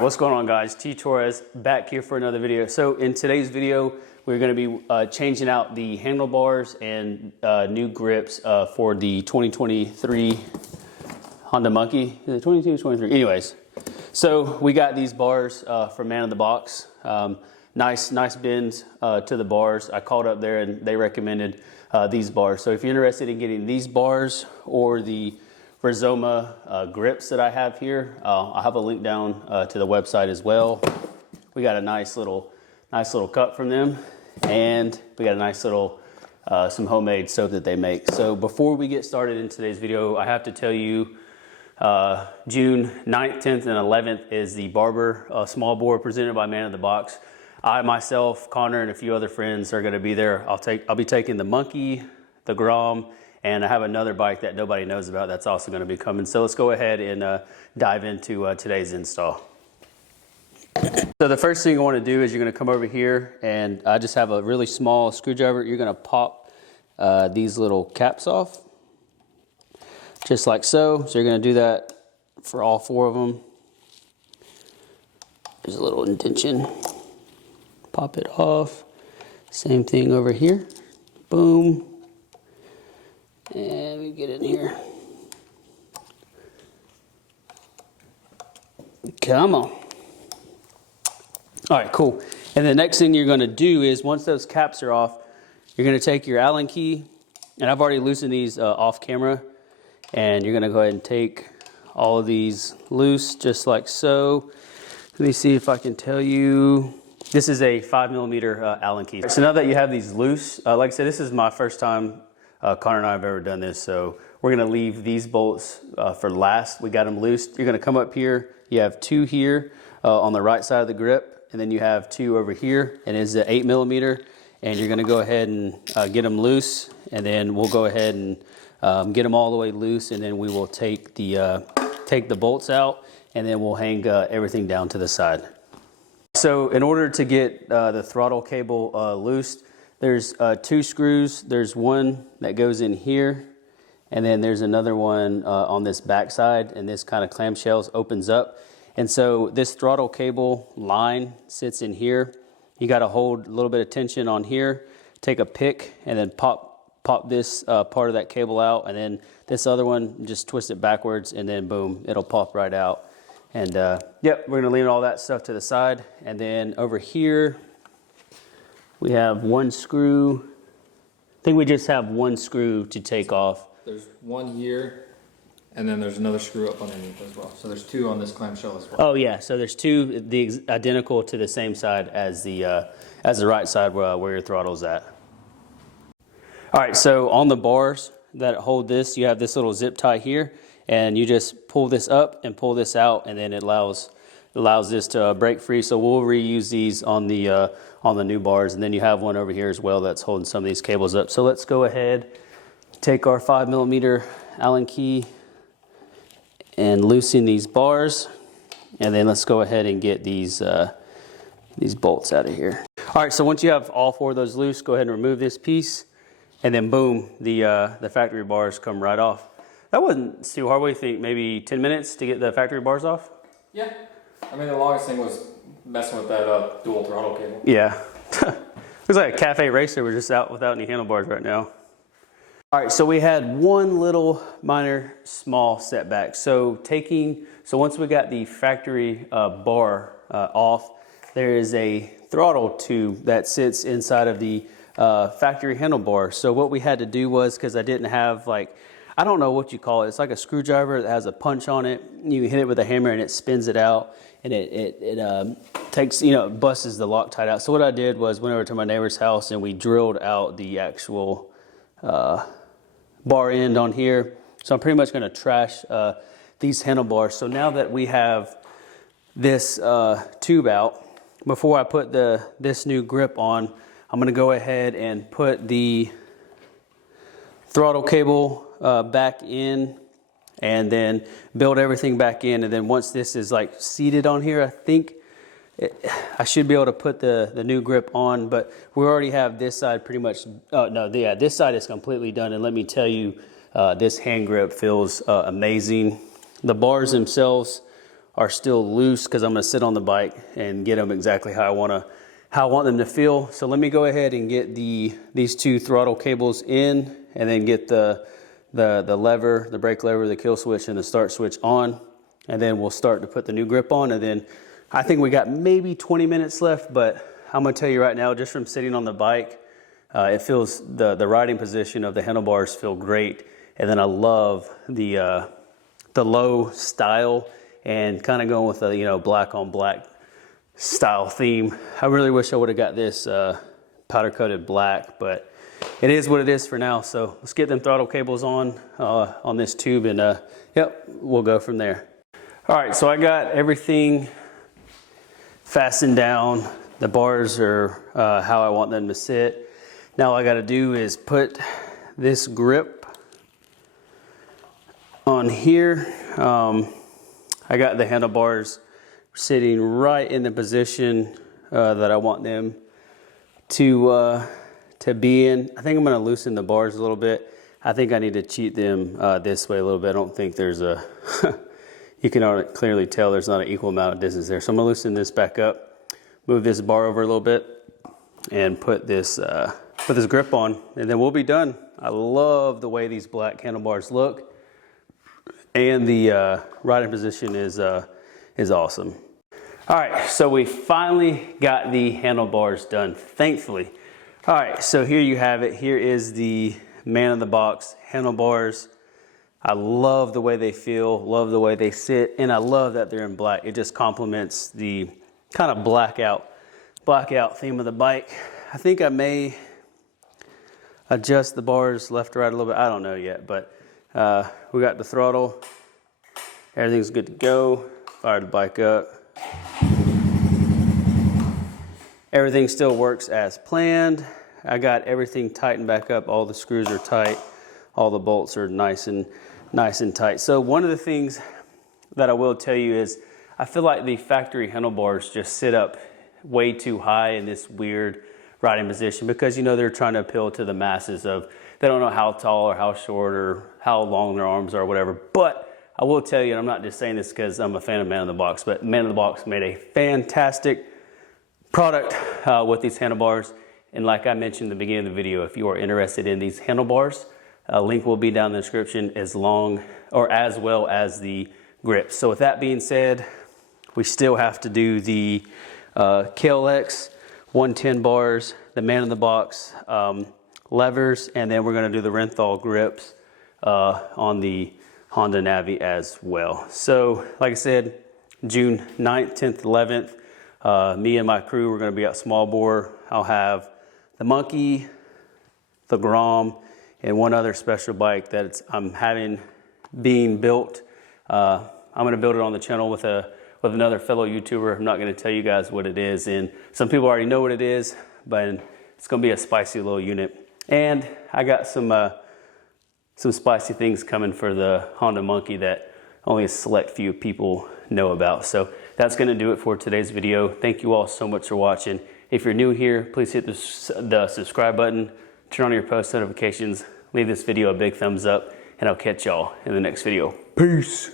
What's going on, guys? T Torres back here for another video. So in today's video, we're going to be changing out the handlebars and new grips for the 2023 Honda Monkey. Is it 22 or 23? Anyways, so we got these bars from mnnthbx. Nice bends to the bars. I called up there and they recommended these bars. So if you're interested in getting these bars or the Rizoma grips that I have here, I'll have a link down to the website as well. We got a nice little cup from them, and we got a nice little some homemade soap that they make. So before we get started in today's video, I have to tell you June 9th, 10th, and 11th is the Barber small bore presented by mnnthbx. I myself, Connor, and a few other friends are going to be there. I'll be taking the Monkey, the Grom, and I have another bike that nobody knows about that's also going to be coming. So let's go ahead and dive into today's install. So the first thing you want to do is you're going to come over here, and I just have a really small screwdriver. You're going to pop these little caps off, just like so. So you're going to do that for all four of them. There's a little indentation. Pop it off. Same thing over here. Boom. And we get in here. Come on. All right, cool. And the next thing you're going to do is once those caps are off, you're going to take your Allen key, and I've already loosened these off camera, and you're going to go ahead and take all of these loose just like so. Let me see if I can tell you. This is a 5mm Allen key. So now that you have these loose, like I said, this is my first time Connor and I have ever done this, so we're going to leave these bolts for last. We got them loose. You're going to come up here. You have two here on the right side of the grip, and then you have two over here, and it's an 8mm, and you're going to go ahead and get them loose, and then we'll go ahead and get them all the way loose, and then we will take the bolts out, and then we'll hang everything down to the side. So in order to get the throttle cable loosed, there's two screws. There's one that goes in here, and then there's another one on this back side, and this kind of clamshells opens up. And so this throttle cable line sits in here. You got to hold a little bit of tension on here, take a pick, and then pop this part of that cable out, and then this other one, just twist it backwards, and then boom, it'll pop right out. And yep, we're gonna leave all that stuff to the side. And then over here, we have one screw. I think we just have one screw to take off. There's one here, and then there's another screw up underneath as well. So there's two on this clamshell as well. Oh yeah, so there's two, identical to the same side as the right side where your throttle's at. All right, so on the bars that hold this, you have this little zip tie here, and you just pull this up and pull this out, and then it allows this to break free. So we'll reuse these on the new bars, and then you have one over here as well that's holding some of these cables up. So let's go ahead, take our 5mm Allen key and loosen these bars, and then let's go ahead and get these bolts out of here. All right, so once you have all four of those loose, go ahead and remove this piece, and then boom, the factory bars come right off. That wasn't too hard. What do you think? Maybe 10 minutes to get the factory bars off? Yeah. I mean, the longest thing was messing with that dual throttle cable. Yeah. Looks like a cafe racer. We're just out without any handlebars right now. All right, so we had one little minor small setback. So once we got the factory bar off, there is a throttle tube that sits inside of the factory handlebar. So what we had to do was, because I didn't have I don't know what you call it. It's like a screwdriver that has a punch on it. You hit it with a hammer and it spins it out, and it takes, busts the Loctite out. So what I did was went over to my neighbor's house and we drilled out the actual bar end on here. So I'm pretty much going to trash these handlebars. So now that we have this tube out, before I put this new grip on, I'm going to go ahead and put the throttle cable back in, and then build everything back in. And then once this is seated on here, I think I should be able to put the new grip on, but we already have this side pretty much, this side is completely done. And let me tell you, this hand grip feels amazing. The bars themselves are still loose because I'm going to sit on the bike and get them exactly how I want them to feel. So let me go ahead and get these two throttle cables in, and then get the lever, the brake lever, the kill switch, and the start switch on, and then we'll start to put the new grip on. And then I think we got maybe 20 minutes left, but I'm going to tell you right now, just from sitting on the bike, it feels, the riding position of the handlebars feel great. And then I love the low style and kind of going with a, you know, black on black style theme. I really wish I would have got this powder coated black, but it is what it is for now. So let's get them throttle cables on this tube, and yep, we'll go from there. All right, so I got everything fastened down. The bars are how I want them to sit. Now all I got to do is put this grip on here. I got the handlebars sitting right in the position that I want them to be in. I think I'm going to loosen the bars a little bit. I think I need to cheat them this way a little bit. I don't think there's a, you can clearly tell there's not an equal amount of distance there. So I'm going to loosen this back up, move this bar over a little bit, and put this grip on, and then we'll be done. I love the way these black handlebars look. And the riding position is awesome. All right, so we finally got the handlebars done, thankfully. All right, so here you have it. Here is the man in the box handlebars. I love the way they feel, love the way they sit, and I love that they're in black. It just complements the kind of blackout theme of the bike. I think I may adjust the bars left or right a little bit. I don't know yet, but we got the throttle. Everything's good to go. Fire the bike up. Everything still works as planned. I got everything tightened back up. All the screws are tight. All the bolts are nice and tight. So one of the things that I will tell you is I feel like the factory handlebars just sit up way too high in this weird riding position, because, you know, they're trying to appeal to the masses of, they don't know how tall or how short or how long their arms are or whatever. But I will tell you, and I'm not just saying this because I'm a fan of Man in the Box, but Man in the Box made a fantastic product with these handlebars. And like I mentioned in the beginning of the video, if you are interested in these handlebars, a link will be down in the description, as well as the grips. So with that being said, we still have to do the KLX 110 bars, the Man in the Box levers, and then we're going to do the Renthal grips on the Honda Navi as well. So like I said, June 9th, 10th, 11th, me and my crew, we're going to be at Small Bore. I'll have the Monkey, the Grom, and one other special bike that I'm having being built. I'm going to build it on the channel with another fellow YouTuber. I'm not going to tell you guys what it is, and some people already know what it is, but it's going to be a spicy little unit. And I got some spicy things coming for the Honda Monkey that only a select few people know about. So that's going to do it for today's video. Thank you all so much for watching. If you're new here, please hit the subscribe button, turn on your post notifications, leave this video a big thumbs up, and I'll catch y'all in the next video. Peace.